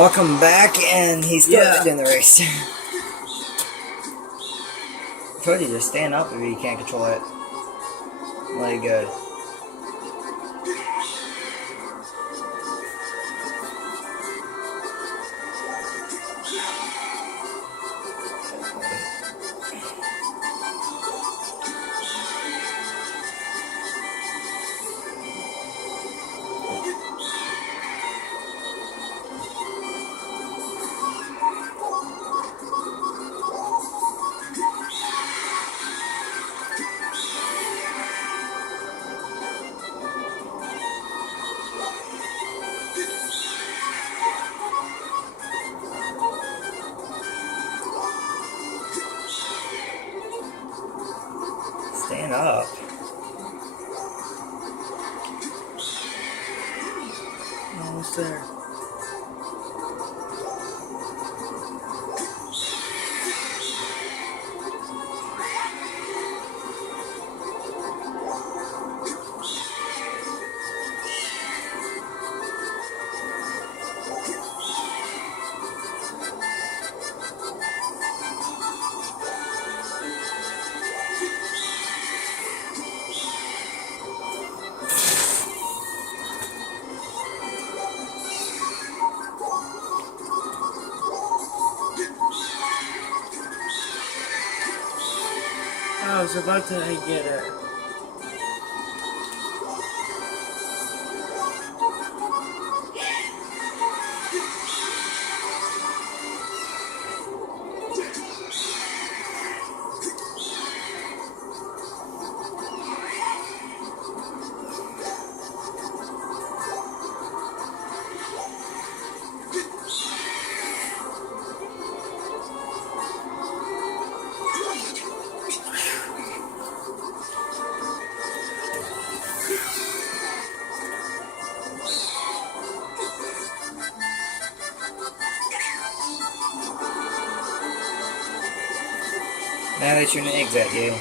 Welcome back, and he's still in the race. I told you, just stand up if you can't control it. Really good. Stand up. Almost there. I was about to get it. Now they're shooting eggs at you.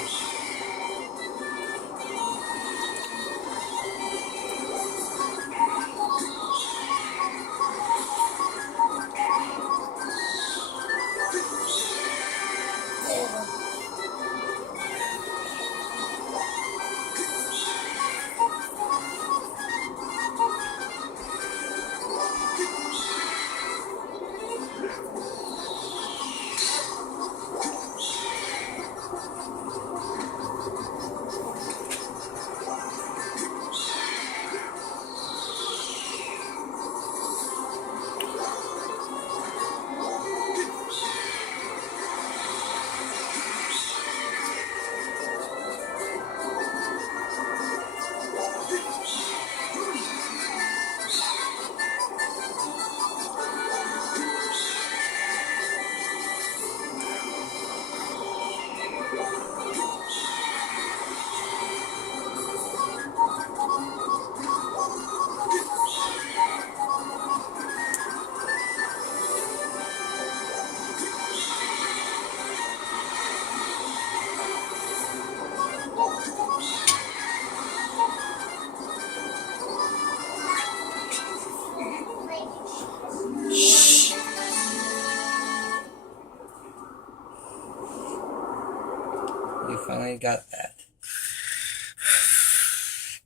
You finally got that.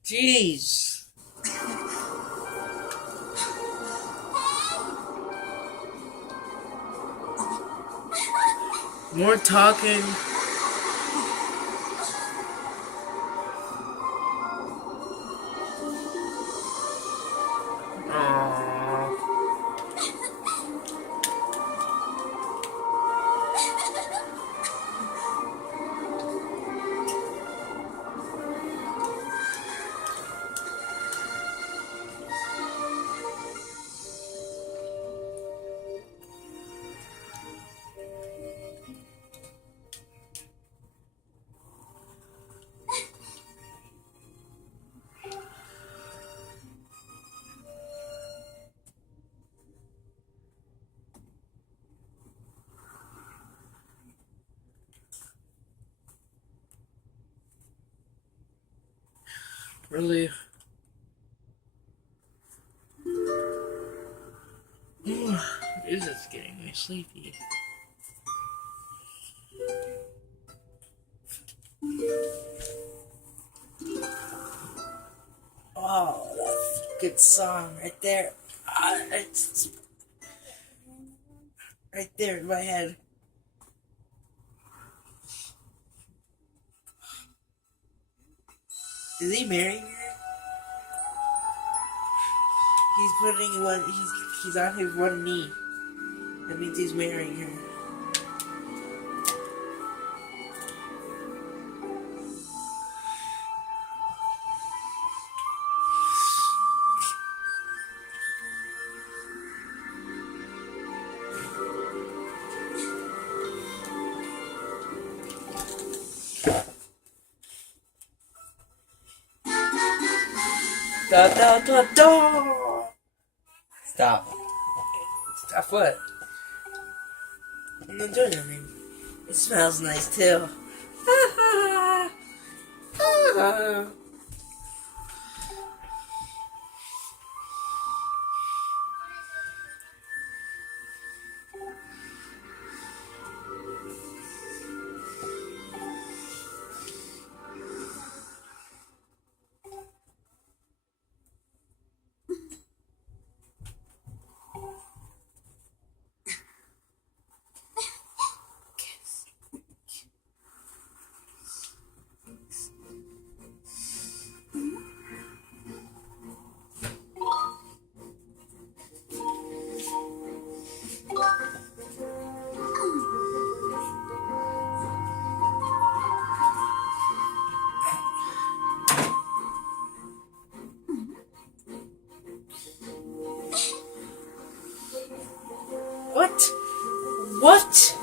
Jeez. More talking. Aww. Really? This is getting me sleepy. Oh, that's a good song right there. It's right there in my head. Is he marrying her? He's putting one. He's on his one knee. That means he's marrying her. Da da da da! Stop. Stop what? I'm not doing anything. It smells nice too. What? What?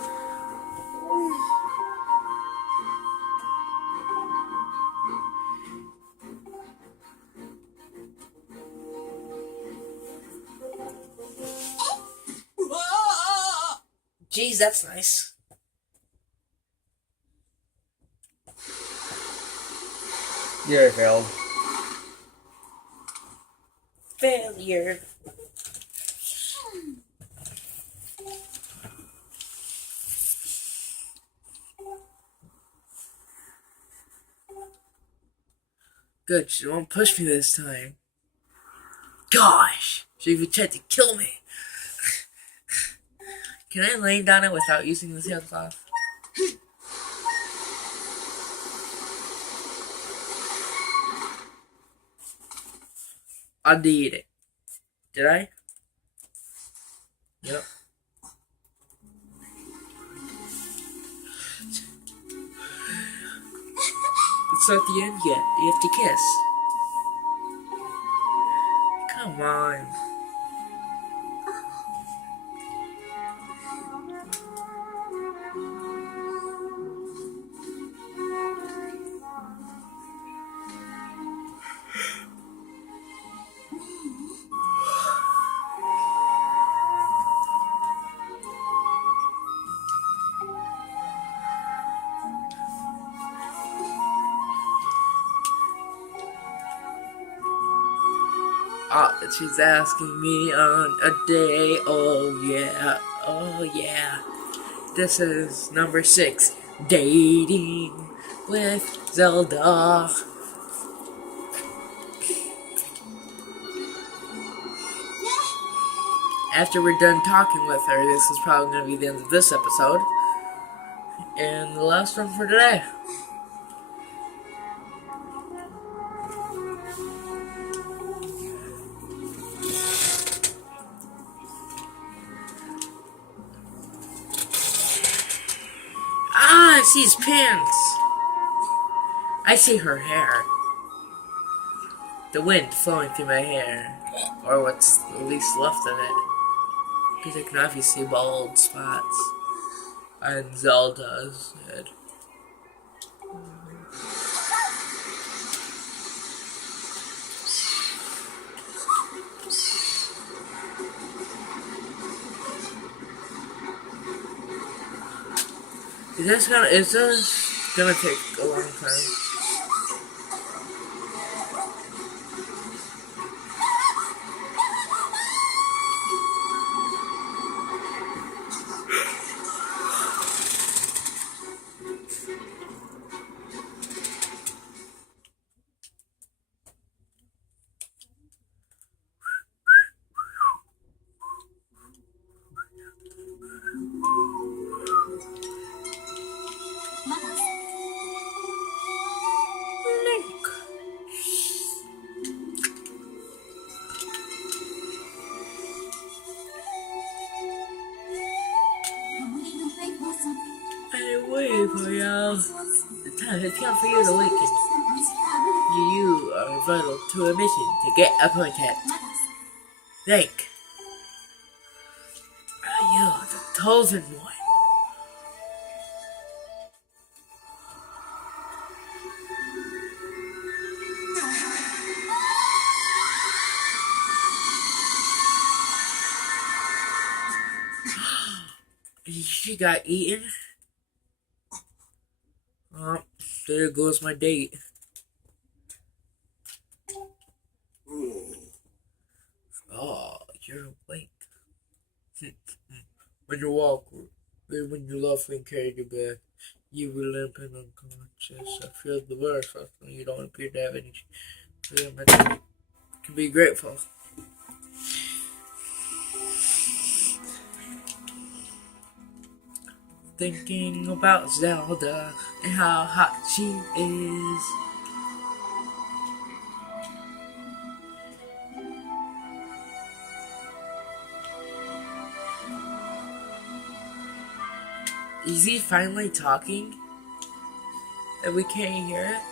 Jeez, that's nice. You're failed. Failure. Good, she won't push me this time. Gosh, she even tried to kill me. Can I lay down it without using the tablecloth? I did it. Did I? Yep. It's not the end yet. You have to kiss. Come on. She's asking me on a day. Oh yeah, oh yeah. This is number 6. Dating with Zelda. After we're done talking with her, this is probably going to be the end of this episode. And the last one for today. I see his pants. I see her hair. The wind flowing through my hair. Or what's at least left of it. Because I can obviously see bald spots on Zelda's head. Is this gonna take a long time? waiting for y'all. The time has come for you to awaken. You are vital to a mission to get a contact. Thank you, the chosen one. She got eaten. Oh, there goes my date. Oh, you're awake. When you walk, when you laughing carry your bag, you will limp and unconscious. I feel the worst. You don't appear to have any feeling. Can be grateful. Thinking about Zelda and how hot she is. Is he finally talking? And we can't hear it?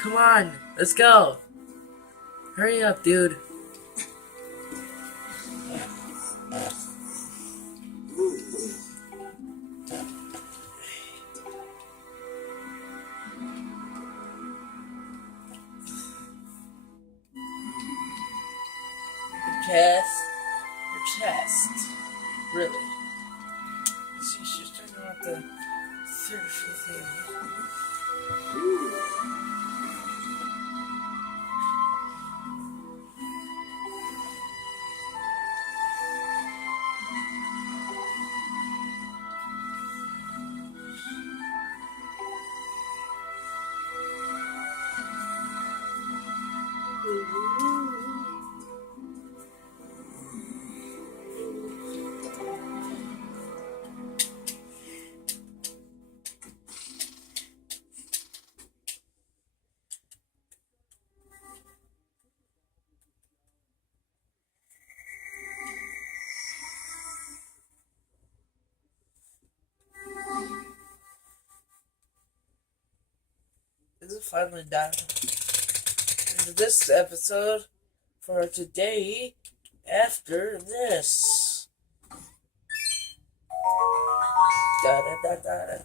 Come on, let's go. Hurry up, dude. Your chest. Really? She's just talking about the surface thing. This is finally done. And this episode for today after this. Da da da da da.